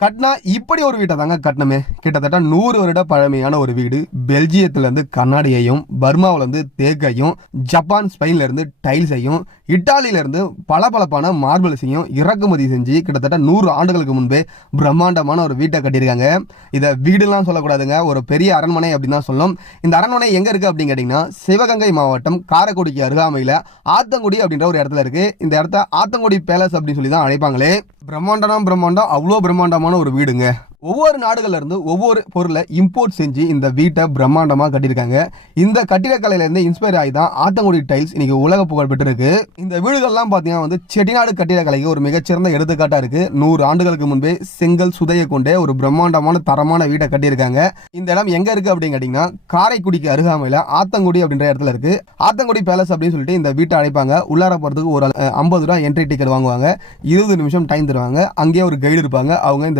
கட்டினா இப்படி ஒரு வீட்டை தாங்க கட்டணுமே. கிட்டத்தட்ட 100 வருட பழமையான ஒரு வீடு. பெல்ஜியத்துல இருந்து கண்ணாடியையும், பர்மாவில இருந்து தேக்கையும், ஜப்பான் ஸ்பெயின்ல இருந்து டைல்ஸையும், இட்டாலியில இருந்து பளபளப்பான மார்பிள்ஸையும் இறக்குமதி செஞ்சு கிட்டத்தட்ட 100 ஆண்டுகளுக்கு முன்பே பிரம்மாண்டமான ஒரு வீட்டை கட்டியிருக்காங்க. இதை வீடுலாம் சொல்லக்கூடாதுங்க, ஒரு பெரிய அரண்மனை அப்படின்னு தான் சொல்லணும். இந்த அரண்மனை எங்க இருக்கு அப்படின்னு கேட்டீங்கன்னா, சிவகங்கை மாவட்டம் காரைக்குடிக்கு அருகாமையில ஆத்தங்குடி அப்படின்ற ஒரு இடத்துல இருக்கு. இந்த இடத்த ஆத்தங்குடி பேலஸ் அப்படின்னு சொல்லி தான் அழைப்பாங்களே. பிரம்மாண்டம், அவ்வளோ பிரம்மாண்டமான ஒரு வீடுங்க. ஒவ்வொரு நாடுகள்ல இருந்து ஒவ்வொரு பொருளை இம்போர்ட் செஞ்சு இந்த வீட்டை பிரம்மாண்டமா கட்டியிருக்காங்க. இந்த கட்டிடக்கலையில இருந்து இன்ஸ்பயர் ஆகி தான் ஆத்தங்குடி டைல்ஸ் இன்னைக்கு உலக புகழ் பெற்று இருக்கு. இந்த வீடுகள்லாம் பாத்தீங்கன்னா செட்டிநாடு கட்டிடக்கலைக்கு ஒரு மிகச்சிறந்த எடுத்துக்காட்டா இருக்கு. 100 ஆண்டுகளுக்கு முன்பே செங்கல் சுதையை கொண்டே ஒரு பிரம்மாண்டமான தரமான வீட்டை கட்டியிருக்காங்க. இந்த இடம் எங்க இருக்கு அப்படின்னு கேட்டீங்கன்னா, காரைக்குடிக்கு அருகாமையில ஆத்தங்குடி அப்படின்ற இடத்துல இருக்கு. ஆத்தங்குடி பேலஸ் அப்படின்னு சொல்லிட்டு இந்த வீட்டை அழைப்பாங்க. உள்ளார போறதுக்கு ஒரு 50 ரூபாய் என்ட்ரி டிக்கெட் வாங்குவாங்க. 20 நிமிஷம் டைம் தருவாங்க. அங்கேயே ஒரு கைடு இருப்பாங்க. அவங்க இந்த